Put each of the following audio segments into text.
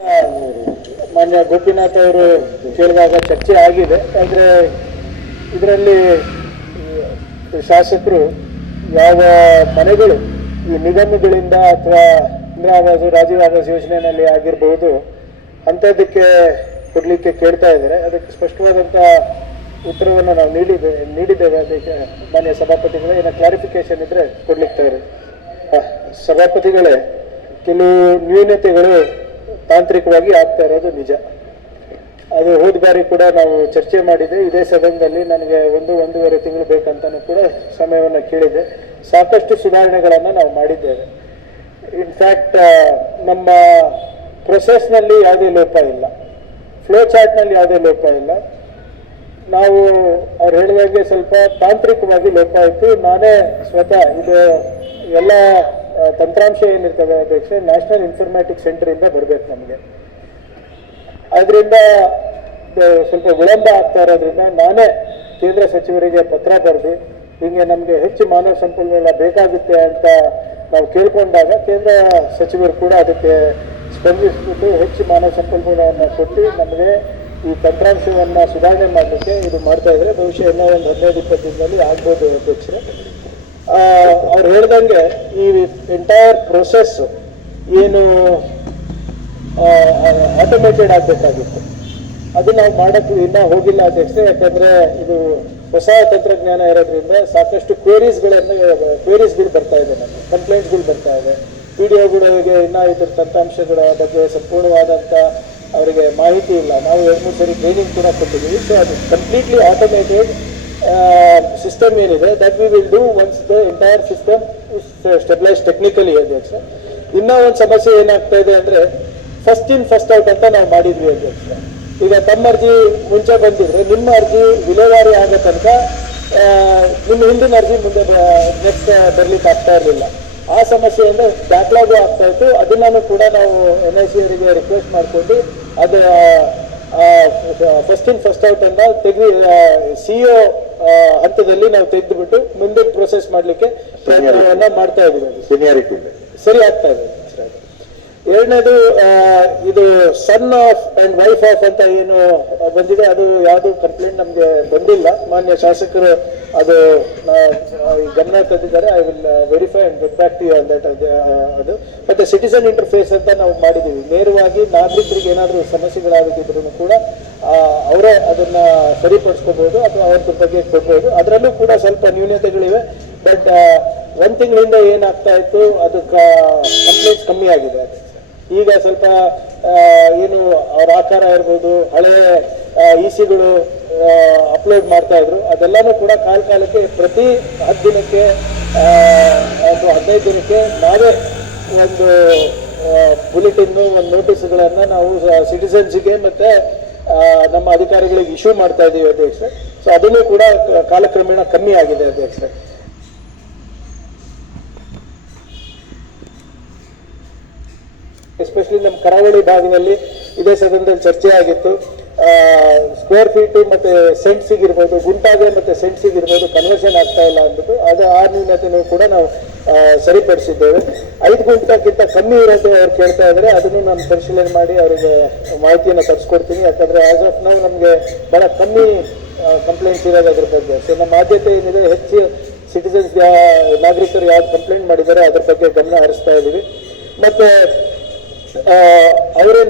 ಮಾನ್ಯ ಗೋಪಿನಾಥ್ ಅವರು ಕೇಳಿದಾಗ ಚರ್ಚೆ ಆಗಿದೆ. ಆದರೆ ಇದರಲ್ಲಿ ಶಾಸಕರು ಯಾವ ಮನೆಗಳು ಈ ನಿಗಮಗಳಿಂದ ಅಥವಾ ಇಂದಿರಾ ಆವಾಸ ರಾಜೀವ್ ಆವಾಸ್ ಯೋಜನೆಯಲ್ಲಿ ಆಗಿರಬಹುದು ಅಂಥದ್ದಕ್ಕೆ ಕೊಡಲಿಕ್ಕೆ ಕೇಳ್ತಾ ಇದ್ದಾರೆ. ಅದಕ್ಕೆ ಸ್ಪಷ್ಟವಾದಂಥ ಉತ್ತರವನ್ನು ನಾವು ನೀಡಿದ್ದೇವೆ. ಅದಕ್ಕೆ ಮಾನ್ಯ ಸಭಾಪತಿಗಳೇ ಏನೋ ಕ್ಲಾರಿಫಿಕೇಶನ್ ಇದ್ದರೆ ಕೊಡ್ಲಿಕ್ಕೆ ತಯಾರಿ. ಸಭಾಪತಿಗಳೇ, ಕೆಲವು ನ್ಯೂನತೆಗಳು ತಾಂತ್ರಿಕವಾಗಿ ಆಗ್ತಾ ಇರೋದು ನಿಜ. ಅದು ಹೋದ ಬಾರಿ ಕೂಡ ನಾವು ಚರ್ಚೆ ಮಾಡಿದೆ ಇದೇ ಸದನದಲ್ಲಿ. ನನಗೆ ಒಂದೂವರೆ ತಿಂಗಳು ಬೇಕಂತಲೂ ಕೂಡ ಸಮಯವನ್ನು ಕೇಳಿದೆ. ಸಾಕಷ್ಟು ಸುಧಾರಣೆಗಳನ್ನು ನಾವು ಮಾಡಿದ್ದೇವೆ. ಇನ್ಫ್ಯಾಕ್ಟ್ ನಮ್ಮ ಪ್ರೊಸೆಸ್ನಲ್ಲಿ ಯಾವುದೇ ಲೋಪ ಇಲ್ಲ, ಫ್ಲೋ ಚಾರ್ಟ್ನಲ್ಲಿ ಯಾವುದೇ ಲೋಪ ಇಲ್ಲ. ನಾವು ಅವ್ರು ಹೇಳಿದಾಗೆ ಸ್ವಲ್ಪ ತಾಂತ್ರಿಕವಾಗಿ ಲೋಪ ಆಯಿತು. ನಾನೇ ಸ್ವತಃ ಇದು ಎಲ್ಲ ತಂತ್ರಾಂಶ ಏನಿರ್ತದೆ ಅಧ್ಯಕ್ಷ, ನ್ಯಾಷನಲ್ ಇನ್ಫಾರ್ಮ್ಯಾಟಿಕ್ಸ್ ಸೆಂಟರಿಂದ ಬರಬೇಕು ನಮಗೆ. ಅದರಿಂದ ಸ್ವಲ್ಪ ವಿಳಂಬ ಆಗ್ತಾ ಇರೋದ್ರಿಂದ ನಾನೇ ಕೇಂದ್ರ ಸಚಿವರಿಗೆ ಪತ್ರ ಬರೆದು ಹೀಗೆ ನಮಗೆ ಹೆಚ್ಚು ಮಾನವ ಸಂಪನ್ಮೂಲ ಬೇಕಾಗುತ್ತೆ ಅಂತ ನಾವು ಕೇಳ್ಕೊಂಡಾಗ ಕೇಂದ್ರ ಸಚಿವರು ಕೂಡ ಅದಕ್ಕೆ ಸ್ಪಂದಿಸ್ಬಿಟ್ಟು ಹೆಚ್ಚು ಮಾನವ ಸಂಪನ್ಮೂಲವನ್ನು ಕೊಟ್ಟು ನಮಗೆ ಈ ತಂತ್ರಾಂಶವನ್ನು ಸುಧಾರಣೆ ಮಾಡಲಿಕ್ಕೆ ಇದು ಮಾಡ್ತಾ ಇದ್ದಾರೆ. ಬಹುಶಃ ಇನ್ನೂ ಒಂದು 15-20 ದಿನದಲ್ಲಿ ಆಗ್ಬೋದು ಅಧ್ಯಕ್ಷರೇ. ಅವ್ರು ಹೇಳ್ದಂಗೆ ಈ ಎಂಟೈರ್ ಪ್ರೊಸೆಸ್ ಏನು ಆಟೋಮೇಟೆಡ್ ಆಗಬೇಕಾಗಿತ್ತು, ಅದು ನಾವು ಮಾಡೋಕ್ಕೆ ಇನ್ನೂ ಹೋಗಿಲ್ಲ ಅಧ್ಯಕ್ಷರೇ. ಯಾಕಂದರೆ ಇದು ಹೊಸ ತಂತ್ರಜ್ಞಾನ ಇರೋದ್ರಿಂದ ಸಾಕಷ್ಟು ಕ್ವೇರೀಸ್ಗಳು ಬರ್ತಾ ಇದೆ, ನಮಗೆ ಕಂಪ್ಲೇಂಟ್ಸ್ಗಳು ಬರ್ತಾ ಇದೆ. PDOಗಳಿಗೆ ಇನ್ನೂ ಇದ್ರ ತಂತ್ರಾಂಶಗಳ ಬಗ್ಗೆ ಸಂಪೂರ್ಣವಾದಂಥ ಅವರಿಗೆ ಮಾಹಿತಿ ಇಲ್ಲ. ನಾವು 2-3 ಸರಿ ಟ್ರೈನಿಂಗ್ ಕೂಡ ಕೊಟ್ಟಿದ್ದೀವಿ. ಸೊ ಅದು ಕಂಪ್ಲೀಟ್ಲಿ ಆಟೋಮೇಟೆಡ್ ಸಿಸ್ಟಮ್ ಏನಿದೆ that we will do once the entire system stabilise technically ಅಧ್ಯಕ್ಷ. ಇನ್ನೂ ಒಂದು ಸಮಸ್ಯೆ ಏನಾಗ್ತಾ ಇದೆ ಅಂದರೆ ಫಸ್ಟ್ ಇನ್ ಫಸ್ಟ್ ಔಟ್ ಅಂತ ನಾವು ಮಾಡಿದ್ವಿ ಅಧ್ಯಕ್ಷ. ಈಗ ತಮ್ಮ ಅರ್ಜಿ ಮುಂಚೆ ಬಂದಿದ್ರೆ ನಿಮ್ಮ ಅರ್ಜಿ ವಿಲೇವಾರಿ ಆಗೋ ತನಕ ನಿಮ್ಮ ಹಿಂದಿನ ಅರ್ಜಿ ಮುಂದೆ ನೆಕ್ಸ್ಟ್ ಬರ್ಲಿಕ್ಕೆ ಆಗ್ತಾ ಇರಲಿಲ್ಲ. ಆ ಸಮಸ್ಯೆಯಿಂದ ಬ್ಯಾಕ್ಲಾಗು ಆಗ್ತಾ ಇತ್ತು. ಅದನ್ನು ಕೂಡ ನಾವು NIC ಅವರಿಗೆ ರಿಕ್ವೆಸ್ಟ್ ಮಾಡಿಕೊಂಡು ಅದು ಫಸ್ಟ್ ಇನ್ ಫಸ್ಟ್ ಔಟ್ ಅನ್ನ CO ಹಂತದಲ್ಲಿ ನಾವು ತೆಗೆದುಬಿಟ್ಟು ಮುಂದೆ ಪ್ರೋಸೆಸ್ ಮಾಡಲಿಕ್ಕೆ ಪ್ರಯತ್ನವನ್ನ ಮಾಡ್ತಾ ಇದ್ದೀವಿ. ಸರಿ ಆಗ್ತಾ ಇದೆ. ಎರಡನೇದು, ಇದು son of and wife of ಅಂತ ಏನು ಬಂದಿದೆ ಅದು ಯಾವುದು ಕಂಪ್ಲೇಂಟ್ ನಮಗೆ ಬಂದಿಲ್ಲ. ಮಾನ್ಯ ಶಾಸಕರು ಅದು ಗಮನ ತಂದಿದ್ದಾರೆ. I will verify and get back to you on that. ಅದು ಮತ್ತೆ ಸಿಟಿಸನ್ ಇಂಟರ್ಫೇಸ್ ಅಂತ ನಾವು ಮಾಡಿದ್ದೀವಿ. ನೇರವಾಗಿ ನಾಗರಿಕರಿಗೆ ಏನಾದರೂ ಸಮಸ್ಯೆಗಳಾಗಿದ್ರು ಕೂಡ ಅವರೇ ಅದನ್ನ ಸರಿಪಡಿಸ್ಕೋಬಹುದು ಅಥವಾ ಅವ್ರ ಬಗ್ಗೆ ಕೊಡ್ಬೋದು. ಅದರಲ್ಲೂ ಕೂಡ ಸ್ವಲ್ಪ ನ್ಯೂನತೆಗಳಿವೆ. ಬಟ್ 1 ತಿಂಗಳಿಂದ ಏನಾಗ್ತಾ ಇತ್ತು ಅದಕ್ಕೆ ಕಂಪ್ಲೇಂಟ್ಸ್ ಕಮ್ಮಿ ಆಗಿದೆ. ಈಗ ಸ್ವಲ್ಪ ಏನು ಅವ್ರ ಆಕಾರ ಇರ್ಬೋದು, ಹಳೆ ECಗಳು ಅಪ್ಲೋಡ್ ಮಾಡ್ತಾ ಇದ್ರು, ಅದೆಲ್ಲನೂ ಕೂಡ ಕಾಲಕ್ಕೆ ಪ್ರತಿ 10 ದಿನಕ್ಕೆ ಅಥವಾ 15 ದಿನಕ್ಕೆ ನಾವೇ ಒಂದು ಬುಲೆಟಿನ್ನು, ಒಂದು ನೋಟಿಸ್ಗಳನ್ನು ನಾವು ಸಿಟಿಸನ್ಸ್ಗೆ ಮತ್ತೆ ನಮ್ಮ ಅಧಿಕಾರಿಗಳಿಗೆ ಇಶ್ಯೂ ಮಾಡ್ತಾ ಇದ್ದೀವಿ ಅಧ್ಯಕ್ಷ. ಸೊ ಅದನ್ನು ಕೂಡ ಕಾಲಕ್ರಮೇಣ ಕಮ್ಮಿ ಆಗಿದೆ ಅಧ್ಯಕ್ಷ. ಎಸ್ಪೆಷಲಿ ನಮ್ಮ ಕರಾವಳಿ ಭಾಗದಲ್ಲಿ ಇದೇ ಸದನದಲ್ಲಿ ಚರ್ಚೆ ಆಗಿತ್ತು. ಸ್ಕ್ವೇರ್ ಫೀಟು ಮತ್ತು ಸೆಂಟ್ಸಿಗಿರ್ಬೋದು, ಗುಂಟಾಗೆ ಮತ್ತು ಸೆಂಟ್ಸಿಗಿರ್ಬೋದು ಕನ್ವರ್ಷನ್ ಆಗ್ತಾ ಇಲ್ಲ ಅಂದ್ಬಿಟ್ಟು ಆ ನ್ಯೂನತೆಯೂ ಕೂಡ ನಾವು ಸರಿಪಡಿಸಿದ್ದೇವೆ. 5 ಗುಂಟಕ್ಕಿಂತ ಕಮ್ಮಿ ಇರೋದು ಅವ್ರು ಕೇಳ್ತಾ ಇದ್ದಾರೆ. ಅದನ್ನು ನಾನು ಪರಿಶೀಲನೆ ಮಾಡಿ ಅವರಿಗೆ ಮಾಹಿತಿಯನ್ನು ತರಿಸ್ಕೊಡ್ತೀನಿ. ಯಾಕಂದರೆ ಆಸ್ ಆಫ್ ನಾವು ನಮಗೆ ಭಾಳ ಕಮ್ಮಿ ಕಂಪ್ಲೇಂಟ್ಸ್ ಇರೋದು ಅದ್ರ ಬಗ್ಗೆ. ಸೊ ನಮ್ಮ ಆದ್ಯತೆ ಏನಿದೆ, ಹೆಚ್ಚು ಸಿಟಿಸನ್ಸ್ ನಾಗರಿಕರು ಯಾವ್ದು ಕಂಪ್ಲೇಂಟ್ ಮಾಡಿದ್ದಾರೆ ಅದ್ರ ಬಗ್ಗೆ ಗಮನ ಹರಿಸ್ತಾ ಇದ್ದೀವಿ. ಮತ್ತು ಅವರೇ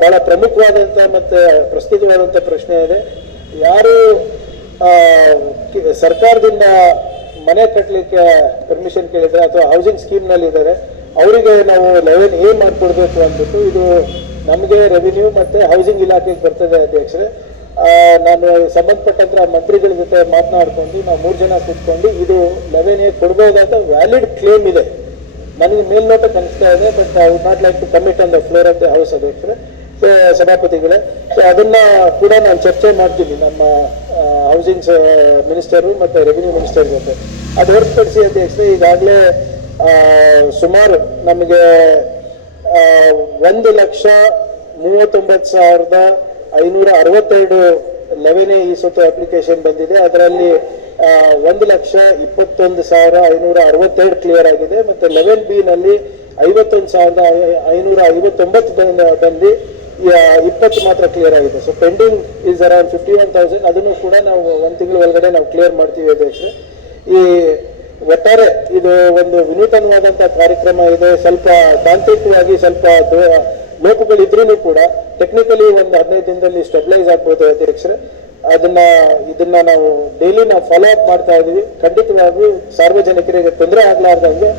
ಬಹಳ ಪ್ರಮುಖವಾದಂಥ ಮತ್ತು ಪ್ರಸ್ತುತವಾದಂಥ ಪ್ರಶ್ನೆ ಇದೆ. ಯಾರು ಸರ್ಕಾರದಿಂದ ಮನೆ ಕಟ್ಟಲಿಕ್ಕೆ ಪರ್ಮಿಷನ್ ಕೇಳಿದರೆ ಅಥವಾ ಹೌಸಿಂಗ್ ಸ್ಕೀಮ್ನಲ್ಲಿ ಇದ್ದಾರೆ ಅವರಿಗೆ ನಾವು 11A ಮಾಡಿಕೊಡ್ಬೇಕು ಅಂದ್ಬಿಟ್ಟು ಇದು ನಮಗೆ ರೆವಿನ್ಯೂ ಮತ್ತು ಹೌಸಿಂಗ್ ಇಲಾಖೆಗೆ ಬರ್ತದೆ ಅಧ್ಯಕ್ಷರೇ. ನಾನು ಸಂಬಂಧಪಟ್ಟಂಥ ಮಂತ್ರಿಗಳ ಜೊತೆ ಮಾತನಾಡ್ಕೊಂಡು ನಾವು 3 ಜನ ಕೂತ್ಕೊಂಡು ಇದು 11A ಕೊಡ್ಬೋದಾದ ವ್ಯಾಲಿಡ್ ಕ್ಲೇಮ್ ಇದೆ. ನನಗೆ ಮೇಲ್ನೋಟಕ್ಕೆ ಅನಿಸ್ತಾ ಇದೆ. But I would not like to commit on the floor of the house ಅಧ್ಯಕ್ಷರೇ, ಸಭಾಪತಿಗಳೇ. ಸೊ ಅದನ್ನ ಕೂಡ ನಾನು ಚರ್ಚೆ ಮಾಡ್ತೀನಿ ನಮ್ಮ ಹೌಸಿಂಗ್ ಮಿನಿಸ್ಟರು ಮತ್ತು ರೆವಿನ್ಯೂ ಮಿನಿಸ್ಟರ್ ಜೊತೆ. ಅದು ಹೊರತುಪಡಿಸಿ ಅಧ್ಯಕ್ಷರೇ, ಈಗಾಗಲೇ ಸುಮಾರು ನಮಗೆ 1,39,562 11A ಈ ಸುತ್ತು ಅಪ್ಲಿಕೇಶನ್ ಬಂದಿದೆ. ಅದರಲ್ಲಿ 1,21,562 ಕ್ಲಿಯರ್ ಆಗಿದೆ. ಮತ್ತು 11B ನಲ್ಲಿ 51,559 ಬಂದು 20 ಮಾತ್ರ ಕ್ಲಿಯರ್ ಆಗಿದೆ. So pending is around 51,000. ಅದನ್ನು ಕೂಡ ನಾವು 1 ತಿಂಗಳ ಒಳಗಡೆ ನಾವು ಕ್ಲಿಯರ್ ಮಾಡ್ತೀವಿ ಅಧ್ಯಕ್ಷರೇ. ಈ ಒಟ್ಟಾರೆ ಇದು ಒಂದು ವಿನೂತನವಾದಂಥ ಕಾರ್ಯಕ್ರಮ ಇದೆ. ಸ್ವಲ್ಪ ತಾಂತ್ರಿಕವಾಗಿ ಸ್ವಲ್ಪ ಲೋಪಗಳಿದ್ರೂ ಕೂಡ ಟೆಕ್ನಿಕಲಿ ಒಂದು 15 ದಿನದಲ್ಲಿ ಸ್ಟೆಬಿಲೈಸ್ ಆಗ್ಬೋದು ಅಧ್ಯಕ್ಷರೇ. ಇದನ್ನ ನಾವು ಡೈಲಿ ನಾವು ಫಾಲೋ ಅಪ್ ಮಾಡ್ತಾ ಇದೀವಿ. ಖಂಡಿತವಾಗಿ ಸಾರ್ವಜನಿಕರಿಗೆ ತೊಂದರೆ ಆಗ್ಲಾರ್ದಂಗೆ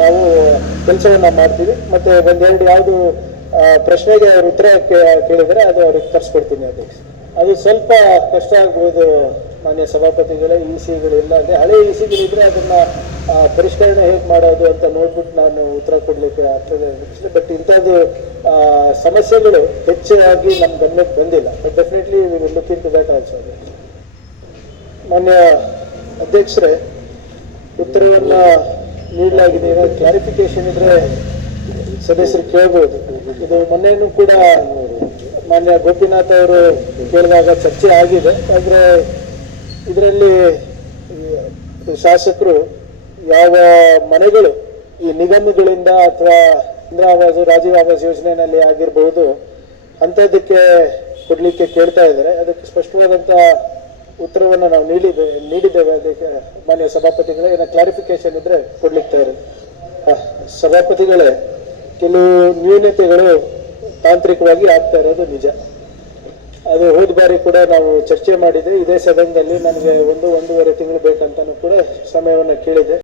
ನಾವು ಕೆಲಸವನ್ನ ಮಾಡ್ತೀವಿ. ಮತ್ತೆ ಒಂದೆರಡು ಯಾವುದು ಪ್ರಶ್ನೆಗೆ ಅವ್ರ ಉತ್ತರ ಕೇಳಿದರೆ ಅದು ಅವ್ರಿಗೆ ತರಿಸ್ಕೊಡ್ತೀನಿ ಅಧ್ಯಕ್ಷ. ಅದು ಸ್ವಲ್ಪ ಕಷ್ಟ ಆಗ್ಬೋದು ಮಾನ್ಯ ಸಭಾಪತಿಗಳೇ. ಇಸಿಗಳಿಲ್ಲ ಅಂದರೆ ಹಳೆ ಇಸಿಗಳಿದ್ರೆ ಅದನ್ನ ಪರಿಷ್ಕರಣೆ ಹೇಗೆ ಮಾಡೋದು ಅಂತ ನೋಡ್ಬಿಟ್ಟು ನಾನು ಉತ್ತರ ಕೊಡ್ಲಿಕ್ಕೆ ಆಗ್ತದೆ. ಬಟ್ ಇಂಥದ್ದು ಸಮಸ್ಯೆಗಳು ಹೆಚ್ಚಾಗಿ ನಮ್ಮ ಗಮನಕ್ಕೆ ಬಂದಿಲ್ಲ. But definitely we will look into that also. ಮಾನ್ಯ ಅಧ್ಯಕ್ಷರೇ, ಉತ್ತರವನ್ನ ನೀಡಲಾಗಿದೆ. ಕ್ಲಾರಿಫಿಕೇಶನ್ ಇದ್ರೆ ಸದಸ್ಯರು ಕೇಳ್ಬೋದು. ಇದು ಮೊನ್ನೆನೂ ಕೂಡ ಮಾನ್ಯ ಗೋಪಿನಾಥ್ ಅವರು ಕೇಳಿದಾಗ ಚರ್ಚೆ ಆಗಿದೆ. ಆದರೆ ಇದರಲ್ಲಿ ಶಾಸಕರು ಯಾವ ಮನೆಗಳು ಈ ನಿಗಮಗಳಿಂದ ಅಥವಾ ಇಂದಿರಾ ಆವಾಸ್ ರಾಜೀವ್ ಆವಾಸ್ ಯೋಜನೆಯಲ್ಲಿ ಆಗಿರ್ಬೋದು ಅಂಥದ್ದಕ್ಕೆ ಕೊಡಲಿಕ್ಕೆ ಕೇಳ್ತಾ ಇದ್ದಾರೆ. ಅದಕ್ಕೆ ಸ್ಪಷ್ಟವಾದಂಥ ಉತ್ತರವನ್ನು ನಾವು ನೀಡಿದ್ದೇವೆ. ಅದಕ್ಕೆ ಮಾನ್ಯ ಸಭಾಪತಿಗಳೇ, ಏನೋ ಕ್ಲಾರಿಫಿಕೇಶನ್ ಇದ್ರೆ ಕೊಡ್ಲಿಕ್ಕೆ ಇರೋದು. ಸಭಾಪತಿಗಳೇ, ಕೆಲವು ನ್ಯೂನತೆಗಳು ತಾಂತ್ರಿಕವಾಗಿ ಆಗ್ತಾ ಇರೋದು ನಿಜ. ಅದು ಹೋದ ಬಾರಿ ಕೂಡ ನಾವು ಚರ್ಚೆ ಮಾಡಿದೆ ಇದೇ ಸದನದಲ್ಲಿ. ನನಗೆ 1-1.5 ತಿಂಗಳು ಬೇಕಂತನೂ ಕೂಡ ಸಮಯವನ್ನು ಕೇಳಿದೆ.